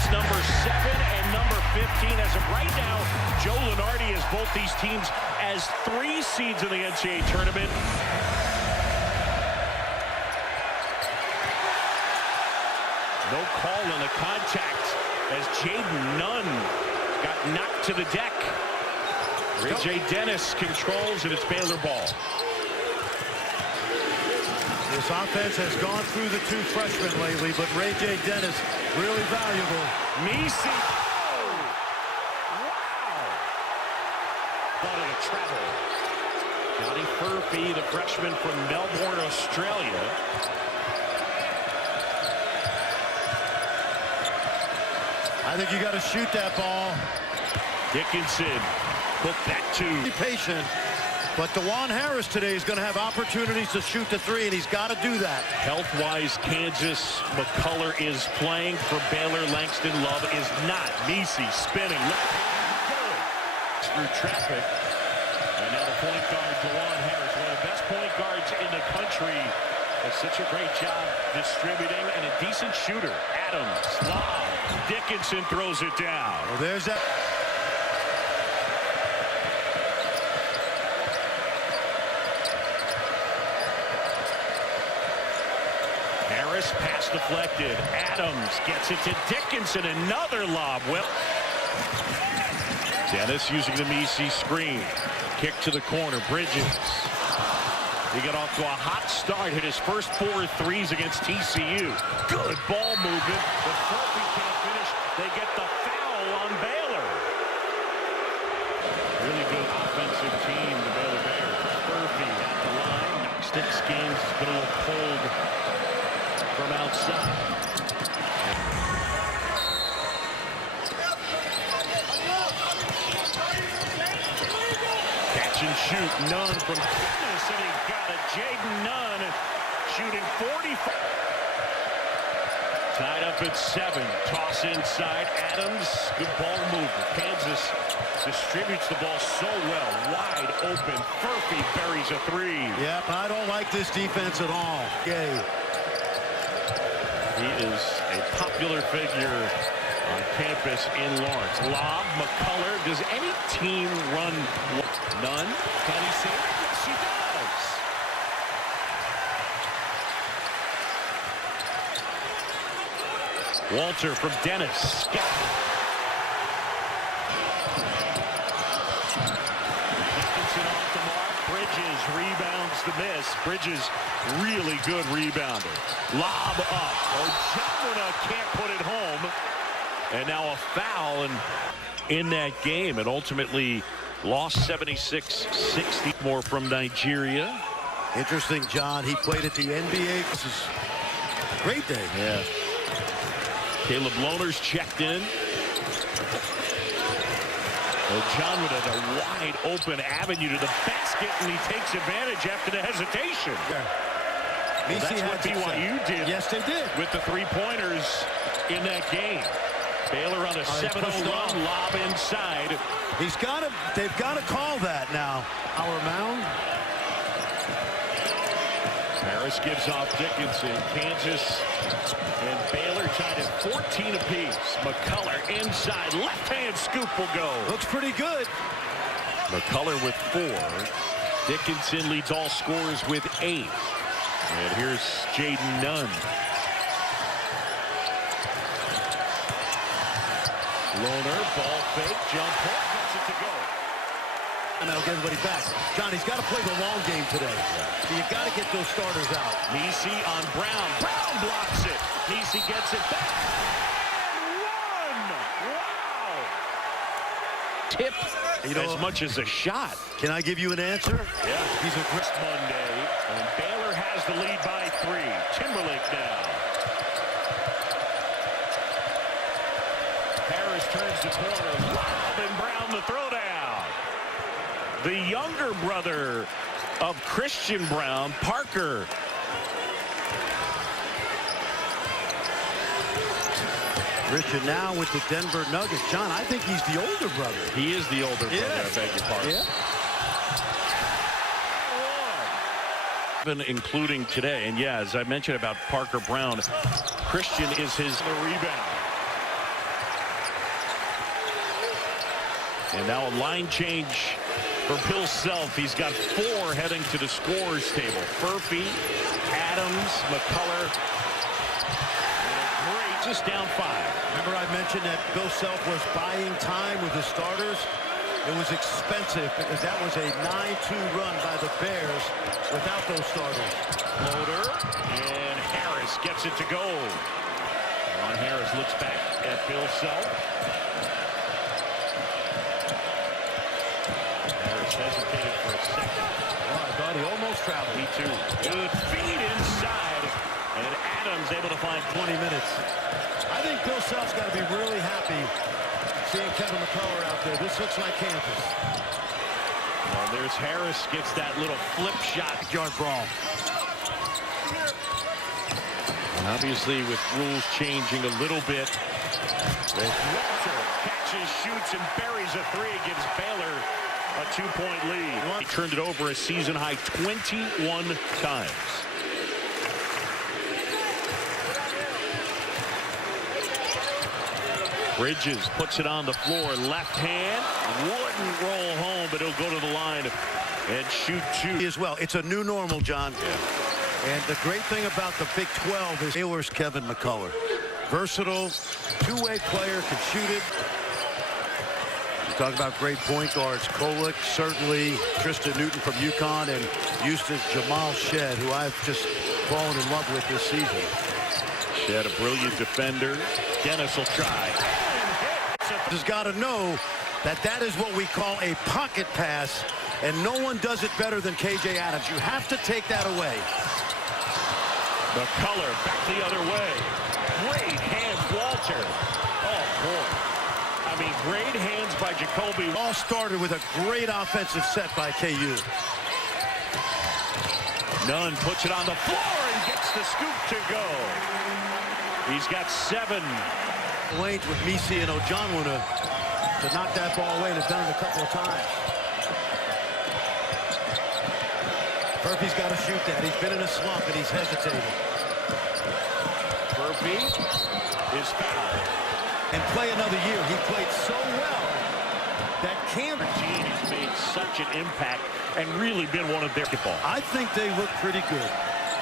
It's number 7 and number 15. As of right now, Joe Lunardi has both these teams as 3 seeds in the NCAA tournament. No call on the contact as Jaden Nunn got knocked to the deck. Ray Dennis controls, and it's Baylor ball. This offense has gone through the 2 freshmen lately, but Ray Dennis really valuable. Misi. Oh! Wow! Wanted to travel. Johnny Furphy, the freshman from Melbourne, Australia. I think you got to shoot that ball. Dickinson hook that 2. Be patient, but DeJuan Harris today is going to have opportunities to shoot the 3, and he's got to do that. Health-wise, Kansas. McCullough is playing for Baylor. Langston Love is not. Misi spinning. Through traffic. And now the point guard, DeJuan Harris, one of the best point guards in the country. Does such a great job distributing, and a decent shooter. Adams, Lob. Dickinson throws it down. Well, there's that. Harris pass deflected. Adams gets it to Dickinson. Another lob. Well, Dennis using the Misi screen. Kick to the corner. Bridges. He got off to a hot start. Hit his first 4 threes against TCU. Good ball movement. But Furphy can't finish. They get the foul on Baylor. Really good offensive team, the Baylor Bears. Furphy at the line. Sticks games has been a little cold from outside. Catch and shoot. Nunn from Dennis, and he got it. Jaden Nunn shooting 45. Tied up at 7. Toss inside. Adams. Good ball movement. Kansas distributes the ball so well. Wide open. Furphy buries a 3. Yep, I don't like this defense at all. Yay. He is a popular figure on campus in Lawrence. Lob, McCullough. Does any team run none? Can he save it? Yes, he does. Walter from Dennis. Dickinson off the mark. Bridges rebounds the miss. Bridges really good rebounder. Lob up. Ojeda can't put it home. And now a foul in that game. And ultimately lost 76-60. More from Nigeria. Interesting, John. He played at the NBA. This is a great day. Yeah. Caleb Lohner's checked in. John with a wide open avenue to the basket, and he takes advantage after the hesitation. Yeah. Well, that's what BYU did. Yes, they did. With the 3-pointers in that game. Baylor on a 7-0 run, lob inside. They've got to call that now. Our mound. Harris gives off Dickinson. Kansas and Baylor tied at 14 apiece. McCullough inside. Left-hand scoop will go. Looks pretty good. McCullough with 4. Dickinson leads all scorers with 8. And here's Jaden Nunn. Lohner, ball fake, jump ball, gets it to go. And that'll get everybody back. John, he's got to play the long game today. So you got to get those starters out. Misi on Brown. Brown blocks it. Misi gets it back. And 1. Wow. Tip as much as a shot. Can I give you an answer? Yeah. He's a great Monday. And Baylor has the lead by 3. Timberlake now. Harris turns the corner. Lob and Brown the throwdown. The younger brother of Christian Brown, Parker. Christian now with the Denver Nuggets. John, I think he's the older brother. He is the older brother, I beg your pardon. Yeah. Including today, and yeah, as I mentioned about Parker Brown, Christian is his rebound. And now a line change for Bill Self. He's got 4 heading to the scorers table. Furphy, Adams, McCullough. Great, just down 5. Remember I mentioned that Bill Self was buying time with the starters? It was expensive because that was a 9-2 run by the Bears without those starters. Loader, and Harris gets it to go. Ron Harris looks back at Bill Self. Harris hesitated for a second. Oh, I thought he almost traveled. Me too. Good feed inside, and Adams able to find 20 minutes. I think Bill Self's got to be really happy seeing Kevin McCullough out there. This looks like Kansas. Well, there's Harris, gets that little flip shot. Yard brawl. And obviously, with rules changing a little bit, Walter catches, shoots, and buries a 3, gives Baylor a 2-point lead. He turned it over a season-high 21 times. Bridges puts it on the floor, left hand, wouldn't roll home, but he'll go to the line and shoot 2. As well, it's a new normal, John. Yeah. And the great thing about the Big 12 is Baylor's Kevin McCullough. Versatile, two-way player, can shoot it. You talk about great point guards. Kolek, certainly Tristan Newton from UConn, and Houston's Jamal Shed, who I've just fallen in love with this season. Shed, a brilliant defender. Dennis will try. Has got to know that that is what we call a pocket pass, and no one does it better than KJ Adams. You have to take that away. McCullough back the other way. Great hands, Walter. Oh, boy. I mean, great hands by Jacoby. All started with a great offensive set by KU. Nunn puts it on the floor and gets the scoop to go. He's got 7. Lanes with Misi and Ojonwuna to knock that ball away, and has done it a couple of times. Furphy's got to shoot that. He's been in a slump, and he's hesitated. Furphy is fouled. And play another year. He played so well that Kansas team has made such an impact and really been one of their ball. I think they look pretty good.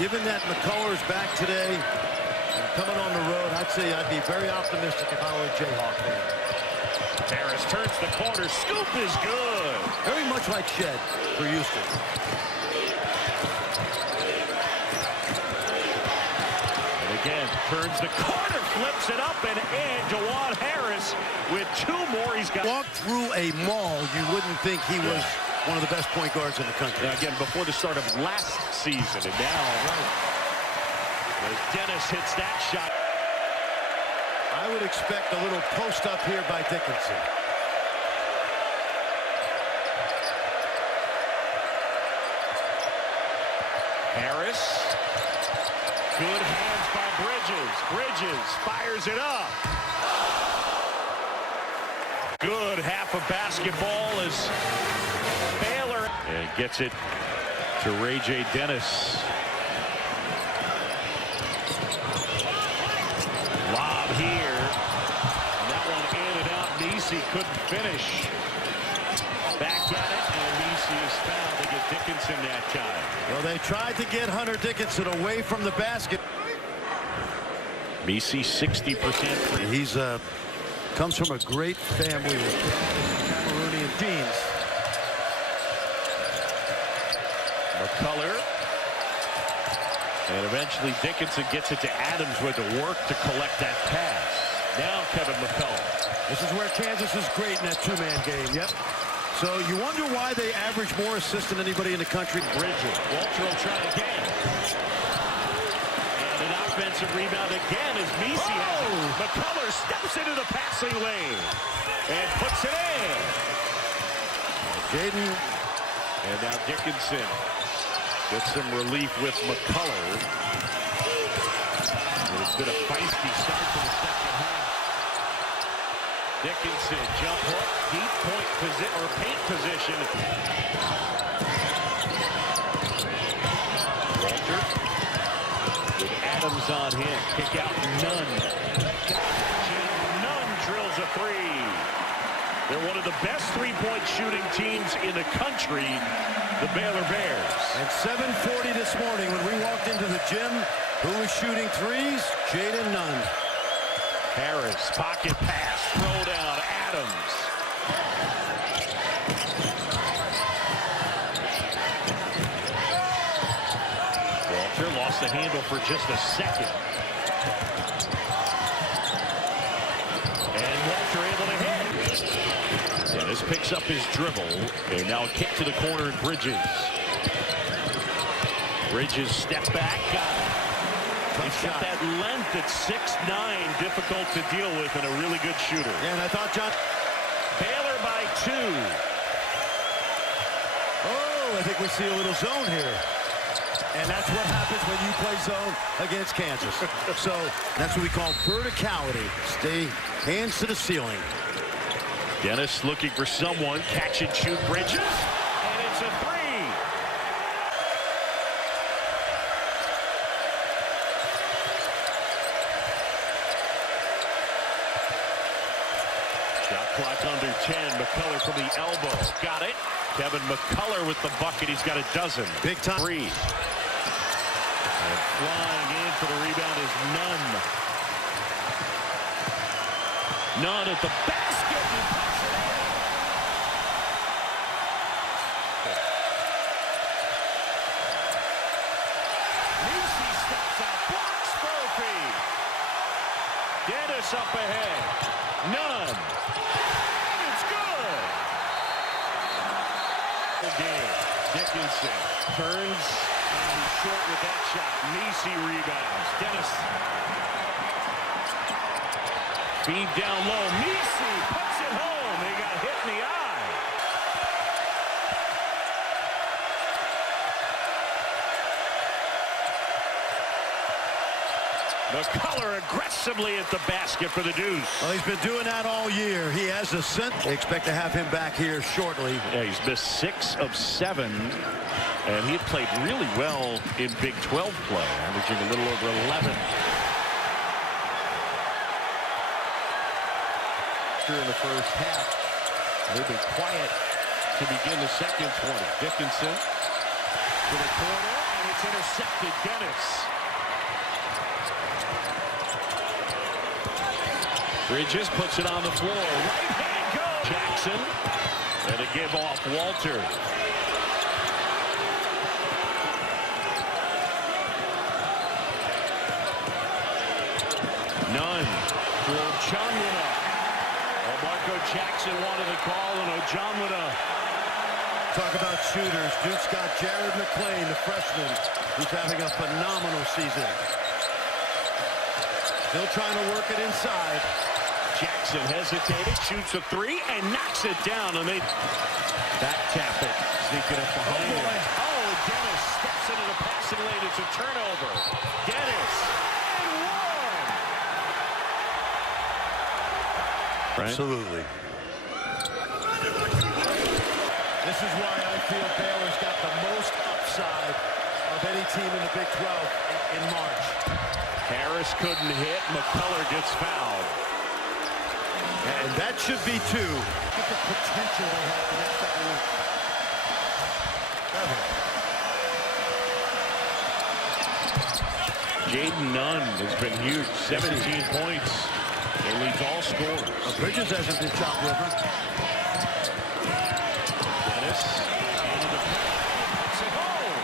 Given that McCullough's back today and coming on the road, I'd say I'd be very optimistic if I were a Jayhawk fan. Harris turns the corner. Scoop is good. Very much like Shed for Houston. Again, turns the corner, flips it up and in. Jawan Harris with 2 more. He's got walked through a mall. You wouldn't think he was one of the best point guards in the country. Again, before the start of last season, and now as Dennis hits that shot. I would expect a little post up here by Dickinson. Harris. Good hands by Bridges. Bridges fires it up. Good half of basketball as Baylor and gets it to Ray J. Dennis. Lob here. And that one in and out. Nisi couldn't finish. Back at it, and Nisi is fouled to get Dickinson that time. Well, they tried to get Hunter Dickinson away from the basket. Nisi 60%. He's comes from a great family with Cameroonian genes. McCullough. And eventually Dickinson gets it to Adams with the work to collect that pass. Now Kevin McCullough. This is where Kansas is great in that 2-man game. Yep. So you wonder why they average more assists than anybody in the country. Bridges. Walter will try again. And an offensive rebound again as Nisi has it. McCullough steps into the passing lane and puts it in. Jaden. And now Dickinson gets some relief with McCullough. And it's been a feisty start to the second half. Dickinson, jump hook, deep point position or paint position. Walter with Adams on him. Kick out Nunn. Nunn drills a 3. They're one of the best three-point shooting teams in the country, the Baylor Bears. At 7:40 this morning when we walked into the gym, who was shooting threes? Jaden Nunn. Harris, pocket pass, throw down, Adams. Walter lost the handle for just a second. And Walter able to hit. Dennis picks up his dribble. And now a kick to the corner and Bridges. Bridges step back, got it. He's got that length at 6'9", difficult to deal with, and a really good shooter. Yeah, and I thought Baylor by 2. Oh, I think we see a little zone here. And that's what happens when you play zone against Kansas. So that's what we call verticality. Stay hands to the ceiling. Dennis looking for someone. Catch and shoot Bridges. And it's a 3. Shot clock under 10. McCullough from the elbow. Got it. Kevin McCullough with the bucket. He's got a dozen. Big time. 3. And flying in for the rebound is Nunn. Nunn at the basket. He puts it in. Lucy steps out. Blocks Murphy. Dennis up ahead. Nunn. It's good. Game. Dickinson turns and short with that shot. Macy rebounds. Dennis. Feed down low. Macy puts it home. He got hit in the eye. McCullough aggressively at the basket for the Deuce. Well, he's been doing that all year. He has a scent. They expect to have him back here shortly. Yeah, he's missed 6 of 7, and he had played really well in Big 12 play, averaging a little over 11. In the first half, they've been quiet to begin the second 20. Dickinson to the corner, and it's intercepted. Dennis. Bridges puts it on the floor. Right hand goes. Jackson. And a give off Walter. Nunn for Ojonwuna. Marco Jackson wanted the call, and Ojonwuna. Talk about shooters. Duke's got Jared McClain, the freshman, who's having a phenomenal season. Still trying to work it inside. Jackson hesitated, shoots a 3, and knocks it down, and they back tap it. Sneaking up behind him. Oh, Dennis steps into the passing lane. It's a turnover. Dennis. Right. Absolutely. This is why I feel Baylor's got the most upside of any team in the Big 12 in March. Harris couldn't hit. McCullough gets fouled. And that should be 2. Look at the potential they have the next couple of weeks. Jaden Nunn has been huge. 17 points. He leads all scorers. Bridges hasn't been chopped over. Dennis into the paint. Puts it home.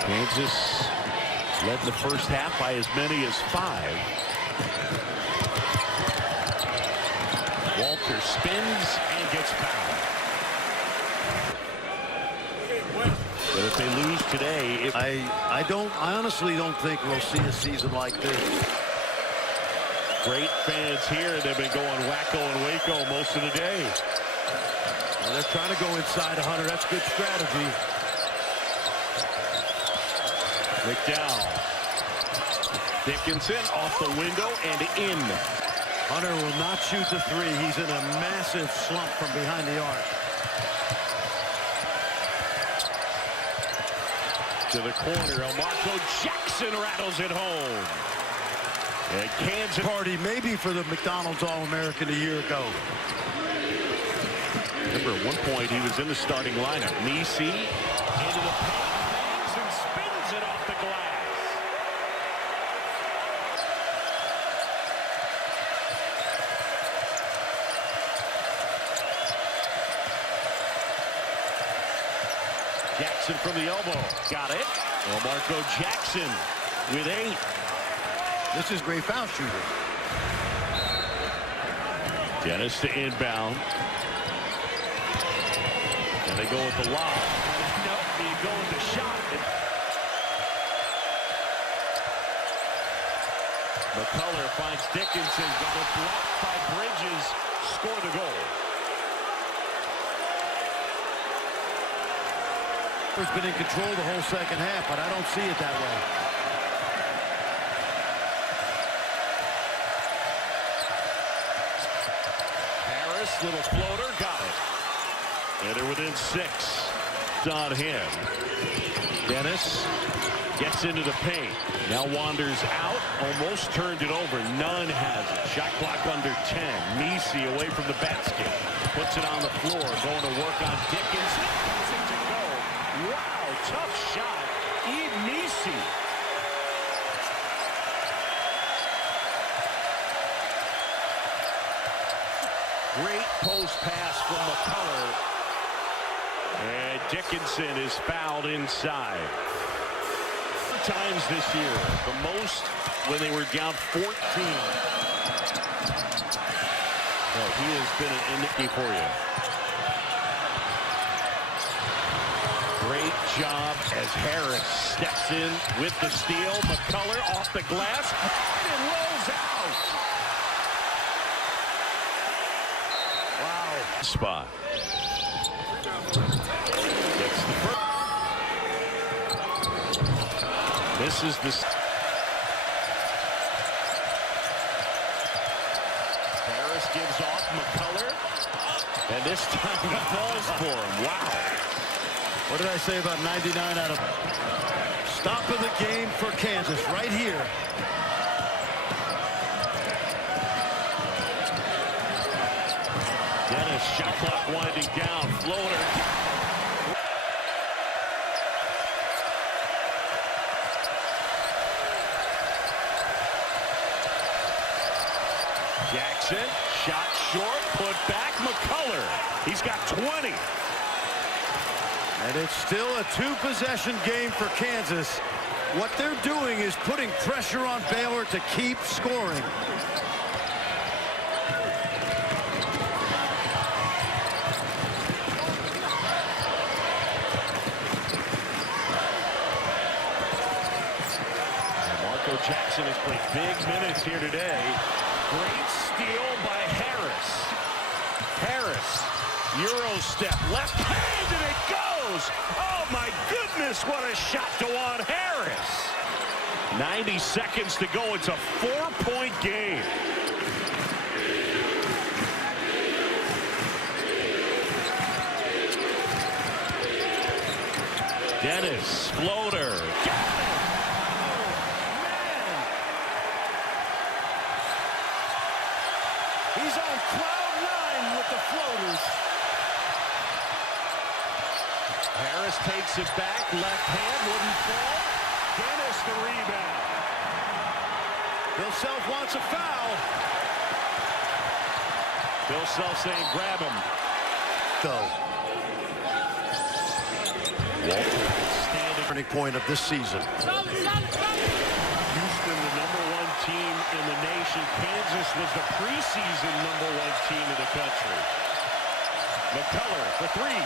Kansas led the first half by as many as 5. Walter spins and gets fouled. But if they lose today, I honestly don't think we'll see a season like this. Great fans here. They've been going wacko and waco most of the day. Well, they're trying to go inside 100. That's good strategy. McDowell. Dickinson off the window and in. Hunter will not shoot the 3. He's in a massive slump from behind the arc. to the corner. Marco Jackson rattles it home. And Kansas party maybe for the McDonald's All-American a year ago. Remember, at one point he was in the starting lineup. Messi into the paint, bangs and spins it off the glass. Jackson from the elbow. Got it. Well, Marco Jackson with 8. This is great foul shooting. Dennis to inbound. And they go with the lob. Nope, they go with the shot. McCullough finds Dickinson, got it blocked by Bridges, score the goal. He's been in control the whole second half, but I don't see it that way. Harris, little floater, got it. And they're within 6. It's on him. Dennis gets into the paint. Now wanders out. Almost turned it over. Nunn has it. Shot clock under 10. Messi away from the basket. Puts it on the floor. Going to work on Dickinson. To go. Wow, tough shot. Messi. Great post pass from McCullough. And Dickinson is fouled inside. 4 times this year. The most when they were down 14. Well, he has been an indictment for you. Great job as Harris steps in with the steal. McCullough off the glass and rolls out. Wow. Spot. Gets the first. This is the. Harris gives off McCullough. And this time he falls for him. Wow. What did I say about 99 out of stop of the game for Kansas right here. Dennis, shot clock winding down. Floater. Jackson, shot short, put back. McCullough. He's got 20. And it's still a 2-possession game for Kansas. What they're doing is putting pressure on Baylor to keep scoring. Marco Jackson has played big minutes here today. Great steal by Harris. Harris, Euro step, left hand, and it goes. Oh my goodness, what a shot to Juan Harris. 90 seconds to go. It's a 4-point game. Dennis, floater. Got it. He's on cloud 9 with the floaters. Harris takes it back, left hand, wouldn't fall. Dennis the rebound. Bill Self wants a foul. Bill Self saying grab him. Go. Standing. Turning point of this season. Houston, the #1 team in the nation. Kansas was the preseason #1 team in the country. McCullough for 3.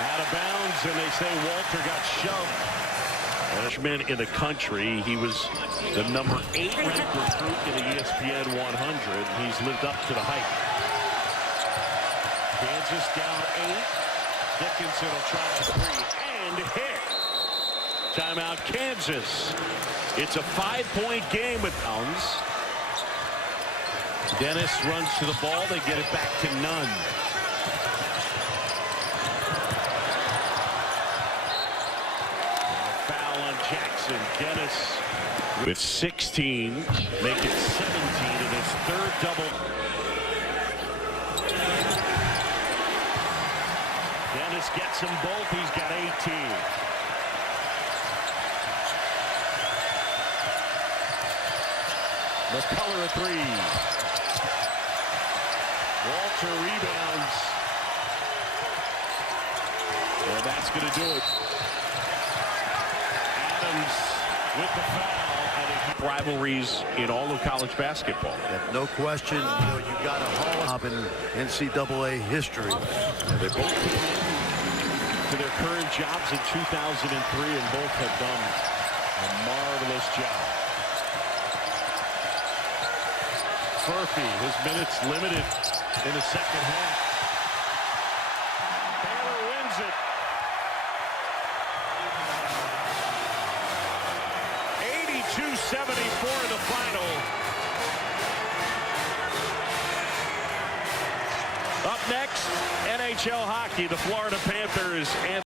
Out of bounds, and they say Walter got shoved. Management in the country. He was the #8 ranked recruit in the ESPN 100. He's lived up to the hype. Kansas down 8. Dickinson will try a 3 and hit. Timeout, Kansas. It's a 5-point game with Downs. Dennis runs to the ball. They get it back to Nunn. and Dennis with 16, make it 17 in his third double. Dennis gets them both. He's got 18. McCullough a three. Walter rebounds. And that's going to do it. Adams with the foul. And rivalries in all of college basketball. No question, you got a Hall of in NCAA history. They both came in to their current jobs in 2003, and both have done a marvelous job. Murphy, his minutes limited in the second half. Baylor wins it. 82-74 in the final. Up next, NHL hockey. The Florida Panthers and